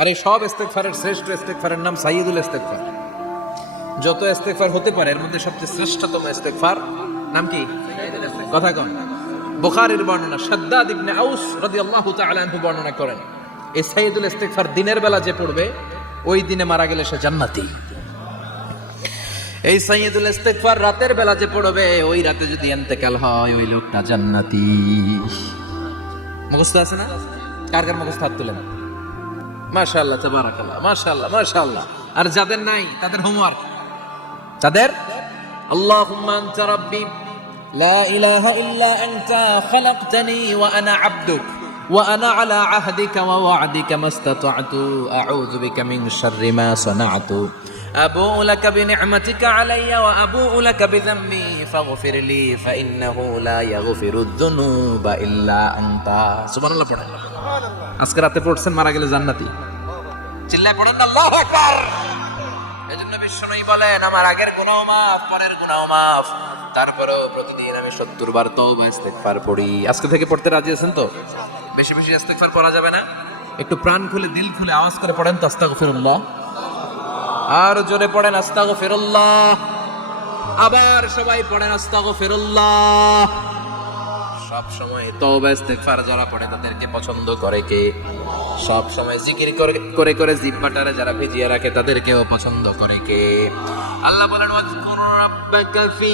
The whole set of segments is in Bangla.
আর এই সব ইস্তেগফারের শ্রেষ্ঠ ইস্তেগফারের নাম সাইয়্যিদুল ইস্তেগফার। যত ইস্তেগফার হতে পারে এর মধ্যে সবচেয়ে শ্রেষ্ঠতম ইস্তেগফার নাম কি? কথা কন। বুখারীর বর্ণনা, শাদ্দাদ ইবনে আউস রাদিয়াল্লাহু তাআলা আনহু বর্ণনা করেন, এই সাইয়্যিদুল ইস্তেগফার দিনের বেলা যে পড়বে ওই দিনে মারা গেলে সে জান্নাতি। এই সাইয়্যিদুল ইস্তেগফার রাতের বেলা যে পড়বে ওই রাতে যদি ইন্তেকাল হয় ওই লোকটা জান্নাতি। মুখস্থ আছে না? কার কার মুখস্থ? হাত তুলেন। মাশাআল্লাহ, তাবারাকাল্লাহ, মাশাআল্লাহ, মাশাআল্লাহ। আর যাদের নাই তাদের হোমওয়ার্ক, তাদের আল্লাহুম্মা আনতা রাব্বি লা ইলাহা ইল্লা আনতা খালাকতানি ওয়া আনা আবদুক ওয়া আনা আলা আহদিকা ওয়া ওয়া'দিকা মাস্তাতা'তু আউযু বিকা মিন শাররি মা সানা'তু আবু'ু লাকা বিনি'মাতিকা আলাইয়া ওয়া আবু'ু লাকা বিযামবি ফাগফির লি ফাইন্নাহু লা ইয়াগফিরুয যুনুবা ইল্লা আনতা। সুবহানাল্লাহ পড়েন। আজকে রাতে পড়ছেন, মারা গেলে জান্নাতি। চিল্লায় পড়েন না আল্লাহু আকবার। এজন্য বিশ্বনবী বলেন, আমার আগের গুনাহ মাফ, পরের গুনাহ মাফ, তারপরেও প্রতিদিন আমি 70 বার তওবা ইস্তেগফার পড়ি। আজকে থেকে পড়তে রাজি আছেন তো? বেশি বেশি ইস্তেগফার পড়া যাবে না? একটু প্রাণ খুলে দিল খুলে আওয়াজ করে পড়েন তো আস্তাগফিরুল্লাহ। আর জোরে পড়েন আস্তাগফিরুল্লাহ। আবার সবাই পড়েন আস্তাগফিরুল্লাহ। সব সময় তওবা ইস্তেগফার যারা পড়ে তাদেরকে পছন্দ করে কে? সব সময় জিকির করে করে জিহ্বাটারে যারা ভিজিয়ে রাখে তাদেরকেও পছন্দ করে কে? আল্লাহ বলেন, ওয়াজকুর রাব্বাকা ফি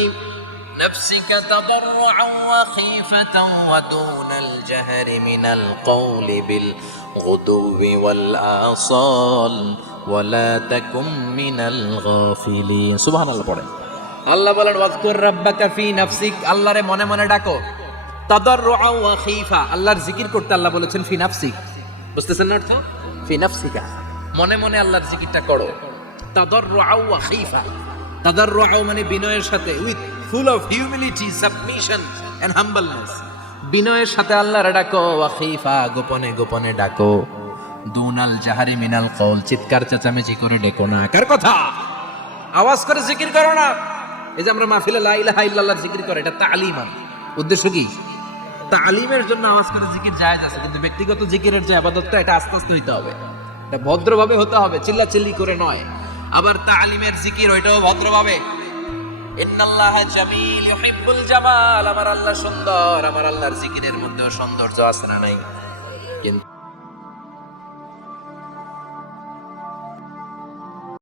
নাফসিকা তাদাররুআন ওয়া খীফাতান ওয়া দুনাল জাহরি মিনাল কওলি বিল গুদুবি ওয়াল আসাল ওয়া লা তাকুম মিনাল গাফিলিন। সুবহানাল্লাহ পড়েন। আল্লাহ বলেন, ওয়াজকুর রাব্বাকা ফি নাফসিক, আল্লাহরে মনে মনে ডাকো। তাদাররুআন ওয়া খীফা, আল্লাহর জিকির করতে আল্লাহ বলেছেন ফি নাফসিক। বুঝতেছেন না অর্থ? ফি নাফসিকা, মনে মনে আল্লাহর জিকিরটা করো। তাদাররুআন ওয়া খীফা, তাদাররুআন মানে বিনয়ের সাথে, with full of humility, submission and humbleness, বিনয়ের সাথে আল্লাহর ডাকো। ওয়া খীফা, গোপনে গোপনে ডাকো। দুনাল জাহারি মিনাল কওল, চিৎকার চেঁচামেচি করে ডেকো না। কার কথা? আওয়াজ করে জিকির করো না। এই যে আমরা মাহফিলে লা ইলাহা ইল্লাল্লাহর জিকির করে, এটা তালিমান। উদ্দেশ্য কি? তালিমের জন্য আওয়াজ করে জিকির জায়েজ আছে, কিন্তু ব্যক্তিগত জিকিরের যে ইবাদতটা এটা আস্তে আস্তে হইতে হবে, এটা ভদ্রভাবে হতে হবে, চিল্লাচিল্লি করে নয়। আবার তালিমের জিকির ওইটাও ভদ্রভাবে। ইন্নাল্লাহা জামিল ইউহিব্বুল জামাল, আমার আল্লাহ সুন্দর, আমার আল্লাহর জিকিরের মধ্যেও সৌন্দর্য আছে না নাই? কিন্তু